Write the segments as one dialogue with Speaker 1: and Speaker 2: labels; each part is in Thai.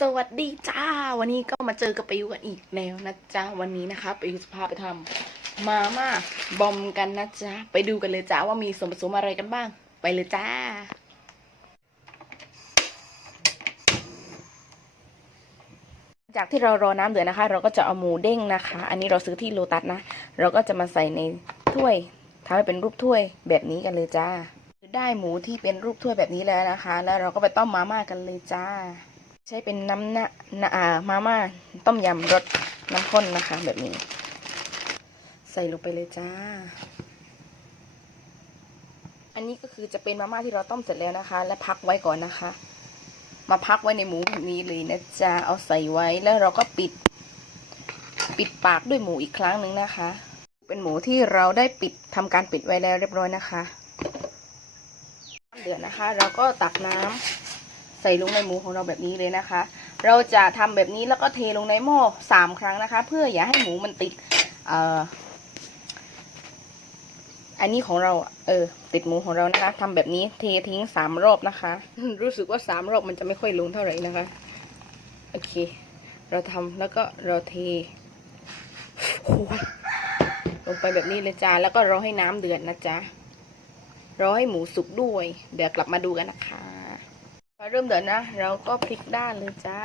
Speaker 1: สวัสดีจ้า วันนี้ก็มาเจอกับปิวกันอีกแล้วนะจ๊ะวันนี้นะคะปิวจะพาไปทำมาม่าบอมกันนะจ๊ะไปดูกันเลยจ้าว่ามีส่วนผสมอะไรกันบ้าง ไปเลยจ้า จากที่เรารอน้ำเดือดนะคะ เราก็จะเอาหมูเด้งนะคะ อันนี้เราซื้อที่โลตัสนะ เราก็จะมาใส่ในถ้วยทำให้เป็นรูปถ้วยแบบนี้กันเลยจ้า ได้หมูที่เป็นรูปถ้วยแบบนี้แล้วนะคะ แล้วเราก็ไปต้มมาม่ากันเลยจ้า ใช้เป็นน้ำหน้าน้าอ่ามาม่าต้มยำรสน้ำข้นนะคะ แบบนี้ ใส่ลงไปเลยจ้า อันนี้ก็คือจะเป็นมาม่าที่เราต้มเสร็จแล้วนะคะ และพักไว้ก่อนนะคะ มาพักไว้ในหมูแบบนี้เลยนะจ๊ะเอาใส่ไว้แล้วเราก็ปิด ปิดปากด้วยหมูอีกครั้งหนึ่งนะคะ เป็นหมูที่เราได้ปิดทำการปิดไว้แล้วเรียบร้อยนะคะเดือดนะคะ เราก็ตักน้ำ ใส่ลงในหมูของเราแบบนี้เลยนะคะ เราจะทำแบบนี้แล้วก็เทลงในหม้อสามครั้งนะคะ เพื่ออย่าให้หมูมันติดเออันนี้ของเราเออติดหมูของเรานะคะทำแบบนี้เททิ้งสามรอบนะคะ รู้สึกว่าสามรอบมันจะไม่ค่อยลงเท่าไหร่นะคะโอเค เราทำแล้วก็เราเทลงไปแบบนี้เลยจ้าแล้วก็รอให้น้ำเดือดนะจ๊ะรอให้หมูสุกด้วย เดี๋ยวกลับมาดูกันนะคะ พอเริ่มเดือดนะ เราก็พลิกด้านเลยจ้า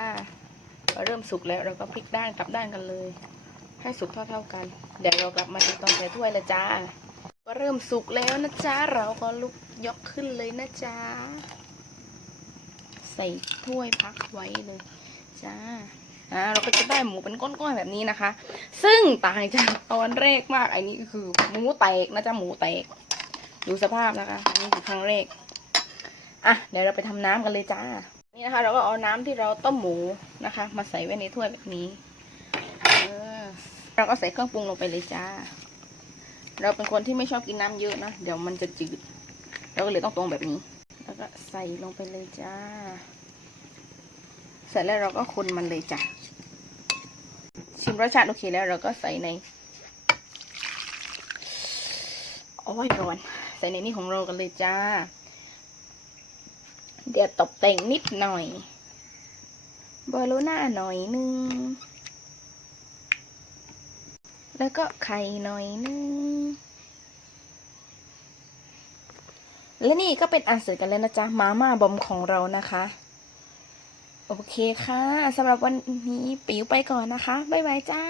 Speaker 1: พอเริ่มสุกแล้วเราก็พลิกด้านกลับด้านกันเลย ให้สุกเท่าๆกัน เดี๋ยวเรากลับมาดูตอนใส่ถ้วยลยจ้า ก็เริ่มสุกแล้วนะจ๊ะเราก็ลุกยกขึ้นเลยนะจ๊ะใส่ถ้วยพักไว้เลยจ้าอ่าเราก็จะได้หมูเป็นก้อนๆแบบนี้นะคะ ซึ่งต่างจากตอนแรกมากอันนี้คือหมูแตกนะจ๊ะหมูแตกดูสภาพนะคะนี่คือครั้งแรก อะเดี๋ยวเราไปทำน้ำกันเลยจ้า นี่นะคะ เราก็เอาน้ำที่เราต้มหมูนะคะ มาใส่ไว้ในถ้วยแบบนี้เราก็ใส่เครื่องปรุงลงไปเลยจ้า เราเป็นคนที่ไม่ชอบกินน้ำเยอะนะ เดี๋ยวมันจะจืด เราก็เลยต้องตรงแบบนี้ แล้วก็ใส่ลงไปเลยจ้า เสร็จแล้วเราก็คนมันเลยจ้ะชิมรสชาติโอเคแล้วเราก็ใส่ในโอ้ยร้อน ใส่ในนี้ของเรากันเลยจ้า เดี๋ยวตบแต่งนิดหน่อยบอร์โลน่าหน่อยนึง แล้วก็ไข่หน่อยนึง และนี่ก็เป็นอันเสร็จกันแล้วนะจ๊ะ มาม่าบอมของเรานะคะ โอเคค่ะสำหรับวันนี้ปิ๋วไปก่อนนะคะ บ๊ายบายจ้า